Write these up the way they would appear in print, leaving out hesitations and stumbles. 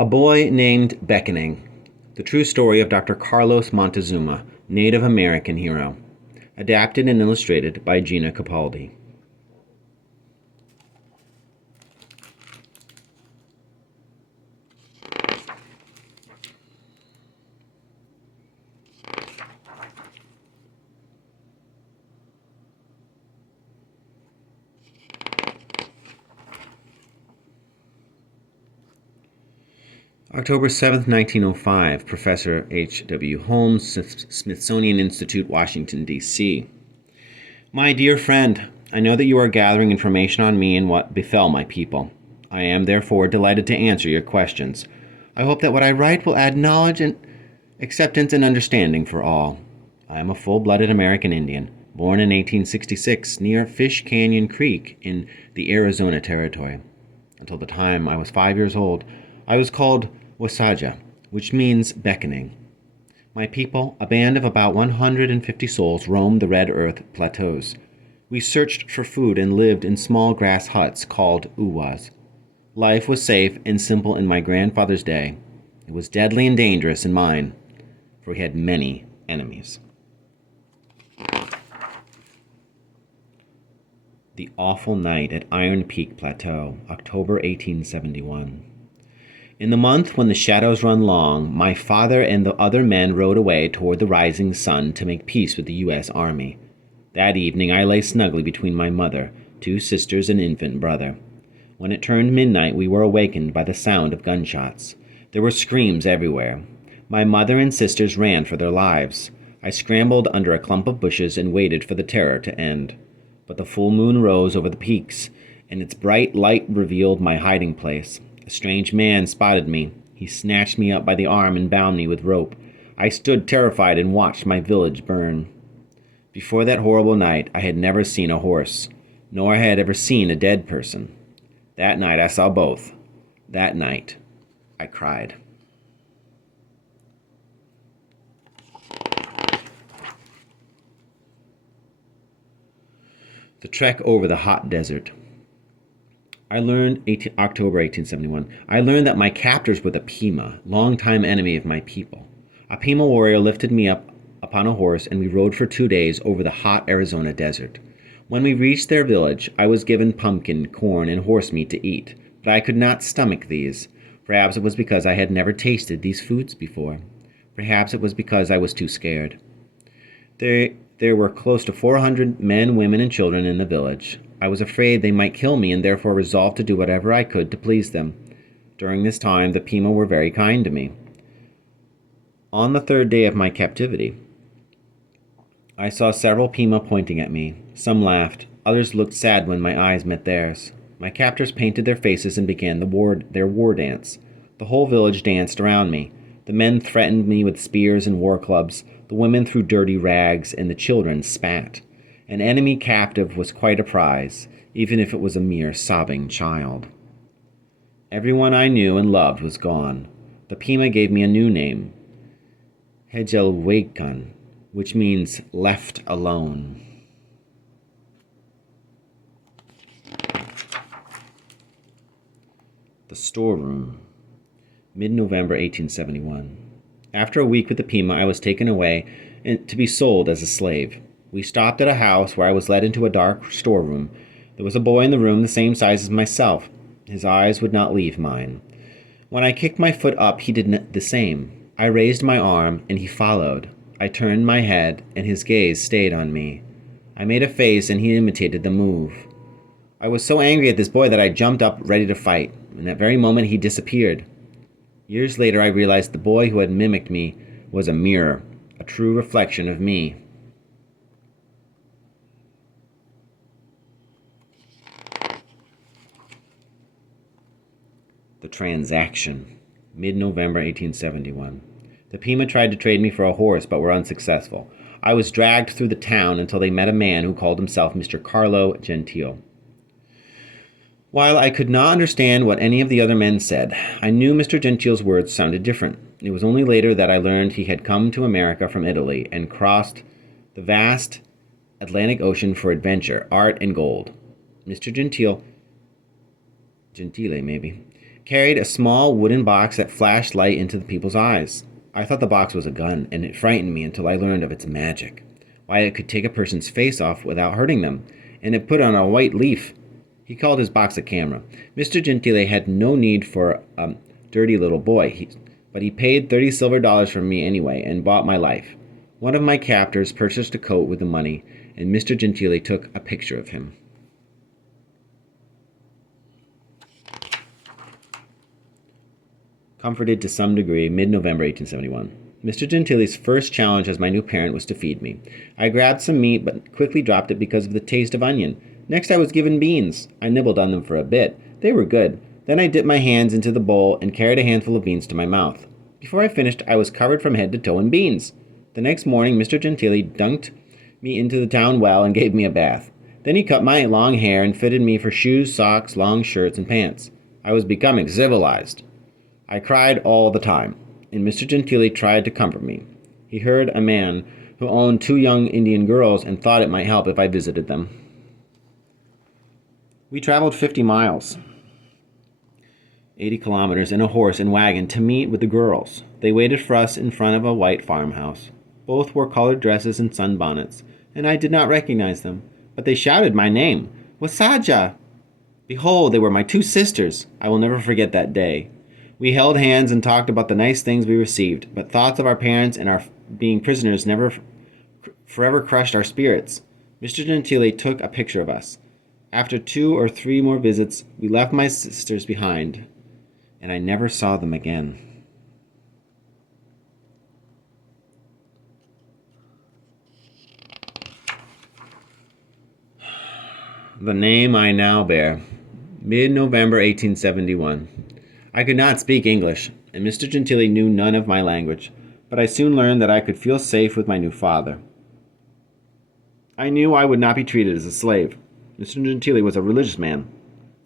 A Boy Named Beckoning. The true story of Dr. Carlos Montezuma, Native American hero. Adapted and illustrated by Gina Capaldi. October 7th, 1905, Professor H. W. Holmes, Smithsonian Institute, Washington, D.C. My dear friend, I know that you are gathering information on me and what befell my people. I am, therefore, delighted to answer your questions. I hope that what I write will add knowledge and acceptance and understanding for all. I am a full-blooded American Indian, born in 1866 near Fish Canyon Creek in the Arizona Territory. Until the time I was 5 years old, I was called Wasaja, which means beckoning. My people, a band of about 150 souls, roamed the Red Earth plateaus. We searched for food and lived in small grass huts called uwas. Life was safe and simple in my grandfather's day. It was deadly and dangerous in mine, for we had many enemies. The Awful Night at Iron Peak Plateau, October 1871. In the month when the shadows run long, my father and the other men rode away toward the rising sun to make peace with the U.S. Army. That evening I lay snugly between my mother, 2 sisters, and infant brother. When it turned midnight, we were awakened by the sound of gunshots. There were screams everywhere. My mother and sisters ran for their lives. I scrambled under a clump of bushes and waited for the terror to end. But the full moon rose over the peaks, and its bright light revealed my hiding place. A strange man spotted me. He snatched me up by the arm and bound me with rope. I stood terrified and watched my village burn. Before that horrible night, I had never seen a horse, nor had I ever seen a dead person. That night I saw both. That night I cried. The trek over the hot desert. October 1871, I learned that my captors were the Pima, longtime enemy of my people. A Pima warrior lifted me up upon a horse, and we rode for 2 days over the hot Arizona desert. When we reached their village, I was given pumpkin, corn, and horse meat to eat, but I could not stomach these. Perhaps it was because I had never tasted these foods before. Perhaps it was because I was too scared. There were close to 400 men, women, and children in the village. I was afraid they might kill me and therefore resolved to do whatever I could to please them. During this time, the Pima were very kind to me. On the 3rd day of my captivity, I saw several Pima pointing at me. Some laughed. Others looked sad when my eyes met theirs. My captors painted their faces and began their war dance. The whole village danced around me. The men threatened me with spears and war clubs. The women threw dirty rags, and the children spat. An enemy captive was quite a prize, even if it was a mere sobbing child. Everyone I knew and loved was gone. The Pima gave me a new name, Hejelwekan, which means left alone. The Storeroom, mid-November 1871. After a week with the Pima, I was taken away to be sold as a slave. We stopped at a house where I was led into a dark storeroom. There was a boy in the room the same size as myself. His eyes would not leave mine. When I kicked my foot up, he did the same. I raised my arm, and he followed. I turned my head, and his gaze stayed on me. I made a face, and he imitated the move. I was so angry at this boy that I jumped up ready to fight. In that very moment, he disappeared. Years later, I realized the boy who had mimicked me was a mirror, a true reflection of me. The Transaction, mid-November 1871. The Pima tried to trade me for a horse, but were unsuccessful. I was dragged through the town until they met a man who called himself Mr. Carlo Gentile. While I could not understand what any of the other men said, I knew Mr. Gentile's words sounded different. It was only later that I learned he had come to America from Italy and crossed the vast Atlantic Ocean for adventure, art, and gold. Mr. Gentile, maybe, carried a small wooden box that flashed light into the people's eyes. I thought the box was a gun, and it frightened me until I learned of its magic. Why, it could take a person's face off without hurting them, and it put on a white leaf. He called his box a camera. Mr. Gentile had no need for a dirty little boy, but he paid 30 silver dollars from me anyway and bought my life. One of my captors purchased a coat with the money, and Mr. Gentile took a picture of him. Comforted to some degree, mid-November 1871. Mr. Gentile's first challenge as my new parent was to feed me. I grabbed some meat, but quickly dropped it because of the taste of onion. Next I was given beans. I nibbled on them for a bit. They were good. Then I dipped my hands into the bowl and carried a handful of beans to my mouth. Before I finished, I was covered from head to toe in beans. The next morning, Mr. Gentile dunked me into the town well and gave me a bath. Then he cut my long hair and fitted me for shoes, socks, long shirts, and pants. I was becoming civilized. I cried all the time, and Mr. Gentile tried to comfort me. He heard a man who owned 2 young Indian girls and thought it might help if I visited them. We traveled 50 miles, 80 kilometers, in a horse and wagon to meet with the girls. They waited for us in front of a white farmhouse. Both wore colored dresses and sunbonnets, and I did not recognize them, but they shouted my name, Wasaja! Behold, they were my 2 sisters. I will never forget that day. We held hands and talked about the nice things we received, but thoughts of our parents and our being prisoners never forever crushed our spirits. Mr. Gentile took a picture of us. After 2 or 3 more visits, we left my sisters behind, and I never saw them again. The name I now bear. Mid-November 1871. I could not speak English, and Mr. Gentile knew none of my language, but I soon learned that I could feel safe with my new father. I knew I would not be treated as a slave. Mr. Gentile was a religious man,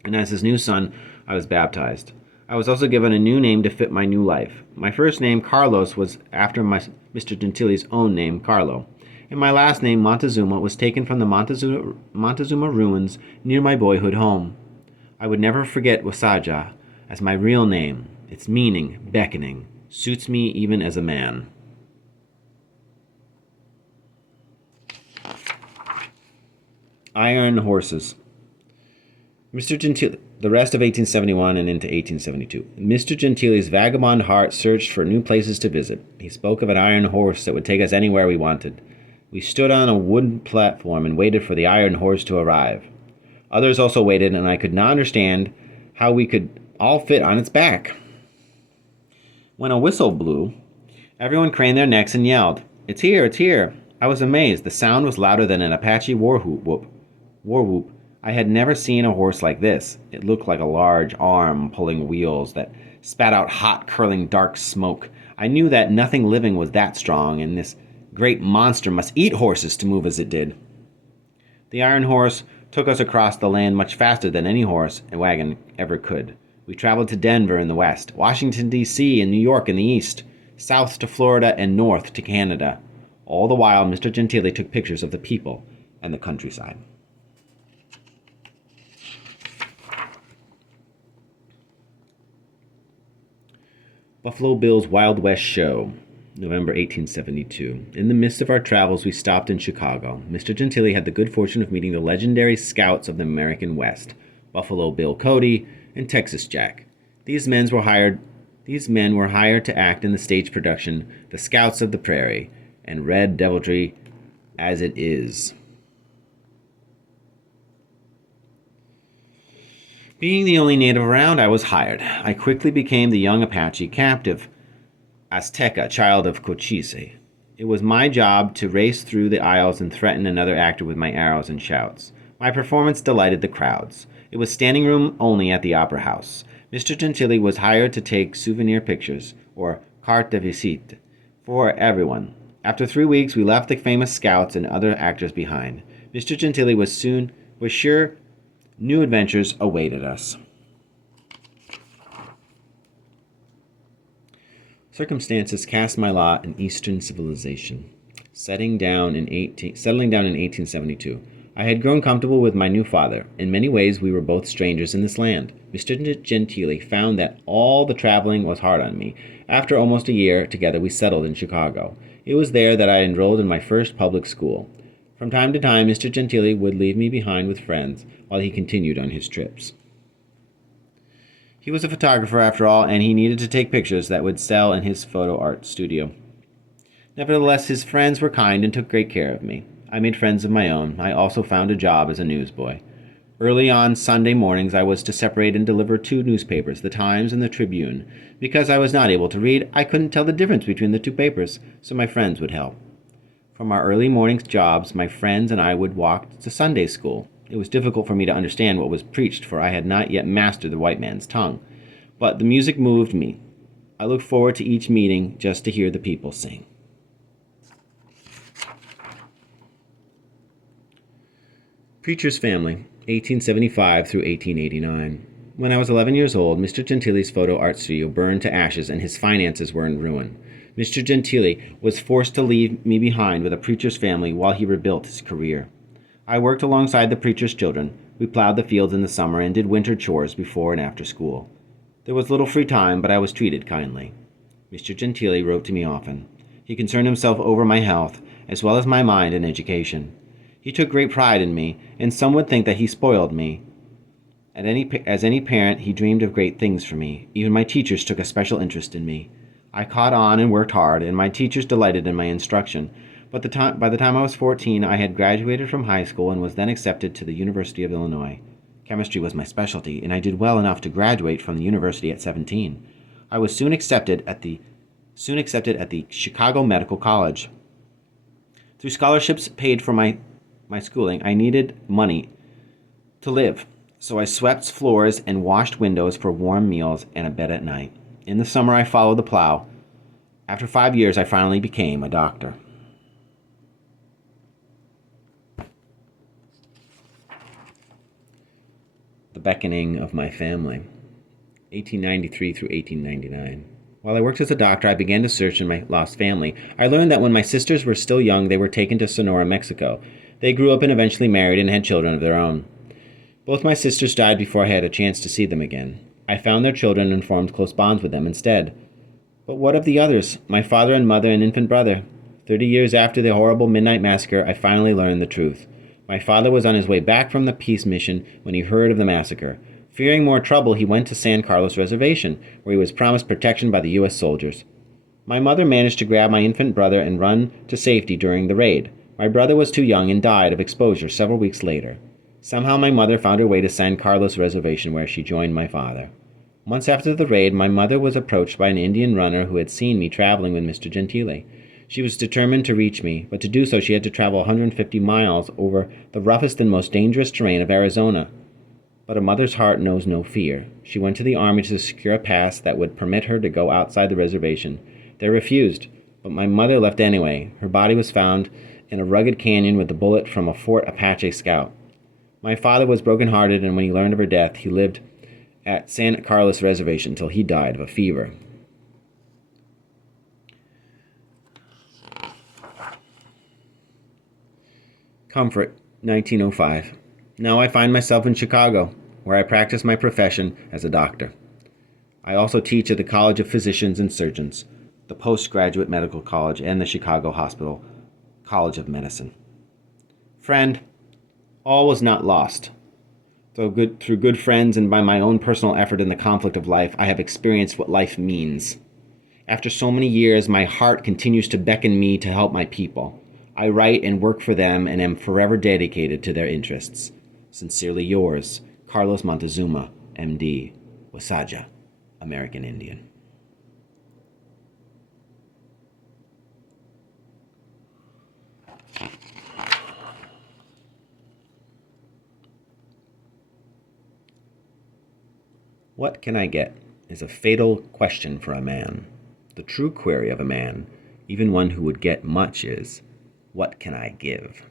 and as his new son, I was baptized. I was also given a new name to fit my new life. My first name, Carlos, was after Mr. Gentile's own name, Carlo, and my last name, Montezuma, was taken from the Montezuma ruins near my boyhood home. I would never forget Wasaja as my real name. Its meaning, beckoning, suits me even as a man. Iron horses. Mr. Gentile, the rest of 1871 and into 1872. Mr. Gentile's vagabond heart searched for new places to visit. He spoke of an iron horse that would take us anywhere we wanted. We stood on a wooden platform and waited for the iron horse to arrive. Others also waited, and I could not understand how we could all fit on its back. When a whistle blew, everyone craned their necks and yelled, "It's here, it's here!" I was amazed. The sound was louder than an Apache war whoop. I had never seen a horse like this. It looked like a large arm pulling wheels that spat out hot, curling, dark smoke. I knew that nothing living was that strong, and this great monster must eat horses to move as it did. The iron horse took us across the land much faster than any horse and wagon ever could. We traveled to Denver in the west, Washington, D.C., and New York in the east, south to Florida, and north to Canada. All the while, Mr. Gentile took pictures of the people and the countryside. Buffalo Bill's Wild West Show, November 1872. In the midst of our travels, we stopped in Chicago. Mr. Gentile had the good fortune of meeting the legendary scouts of the American West, Buffalo Bill Cody and Texas Jack. These men were hired to act in the stage production, The Scouts of the Prairie, and Red Deviltry as It Is. Being the only native around, I was hired. I quickly became the young Apache captive, Azteca, child of Cochise. It was my job to race through the aisles and threaten another actor with my arrows and shouts. My performance delighted the crowds. It was standing room only at the Opera House. Mr. Gentile was hired to take souvenir pictures, or carte de visite, for everyone. After 3 weeks, we left the famous scouts and other actors behind. Mr. Gentile was sure new adventures awaited us. Circumstances cast my lot in Eastern civilization. Settling down in 1872. I had grown comfortable with my new father. In many ways, we were both strangers in this land. Mr. Gentili found that all the traveling was hard on me. After almost a year together, we settled in Chicago. It was there that I enrolled in my first public school. From time to time, Mr. Gentili would leave me behind with friends while he continued on his trips. He was a photographer, after all, and he needed to take pictures that would sell in his photo art studio. Nevertheless, his friends were kind and took great care of me. I made friends of my own. I also found a job as a newsboy. Early on Sunday mornings, I was to separate and deliver two newspapers, the Times and the Tribune. Because I was not able to read, I couldn't tell the difference between the two papers, so my friends would help. From our early morning jobs, my friends and I would walk to Sunday school. It was difficult for me to understand what was preached, for I had not yet mastered the white man's tongue. But the music moved me. I looked forward to each meeting just to hear the people sing. Preacher's Family, 1875 through 1889. When I was 11 years old, Mr. Gentili's photo art studio burned to ashes and his finances were in ruin. Mr. Gentili was forced to leave me behind with a preacher's family while he rebuilt his career. I worked alongside the preacher's children. We plowed the fields in the summer and did winter chores before and after school. There was little free time, but I was treated kindly. Mr. Gentili wrote to me often. He concerned himself over my health, as well as my mind and education. He took great pride in me, and some would think that he spoiled me. As any parent, he dreamed of great things for me. Even my teachers took a special interest in me. I caught on and worked hard, and my teachers delighted in my instruction. But by the time I was 14, I had graduated from high school and was then accepted to the University of Illinois. Chemistry was my specialty, and I did well enough to graduate from the university at 17. I was soon accepted at the Chicago Medical College. Through scholarships paid for my schooling, I needed money to live, so I swept floors and washed windows for warm meals and a bed at night. In the summer, I followed the plow. After 5 years, I finally became a doctor. The Beckoning of my family, 1893 through 1899. While I worked as a doctor, I began to search in my lost family. I learned that when my sisters were still young, they were taken to Sonora, Mexico. They grew up and eventually married and had children of their own. Both my sisters died before I had a chance to see them again. I found their children and formed close bonds with them instead. But what of the others? My father and mother and infant brother? 30 years after the horrible Midnight Massacre, I finally learned the truth. My father was on his way back from the peace mission when he heard of the massacre. Fearing more trouble, he went to San Carlos Reservation, where he was promised protection by the U.S. soldiers. My mother managed to grab my infant brother and run to safety during the raid. My brother was too young and died of exposure several weeks later. Somehow my mother found her way to San Carlos Reservation, where she joined my father. Months after the raid, my mother was approached by an Indian runner who had seen me traveling with Mr. Gentili. She was determined to reach me, but to do so she had to travel 150 miles over the roughest and most dangerous terrain of Arizona. But a mother's heart knows no fear. She went to the army to secure a pass that would permit her to go outside the reservation. They refused, but my mother left anyway. Her body was found in a rugged canyon with a bullet from a Fort Apache scout. My father was broken-hearted, and when he learned of her death, he lived at San Carlos Reservation until he died of a fever. Comfort, 1905. Now I find myself in Chicago, where I practice my profession as a doctor. I also teach at the College of Physicians and Surgeons, the Postgraduate Medical College, and the Chicago Hospital College of Medicine. Friend, all was not lost. Through good friends and by my own personal effort in the conflict of life, I have experienced what life means. After so many years, my heart continues to beckon me to help my people. I write and work for them and am forever dedicated to their interests. Sincerely yours, Carlos Montezuma, M.D., Wasaja, American Indian. What can I get is a fatal question for a man. The true query of a man, even one who would get much, is, what can I give?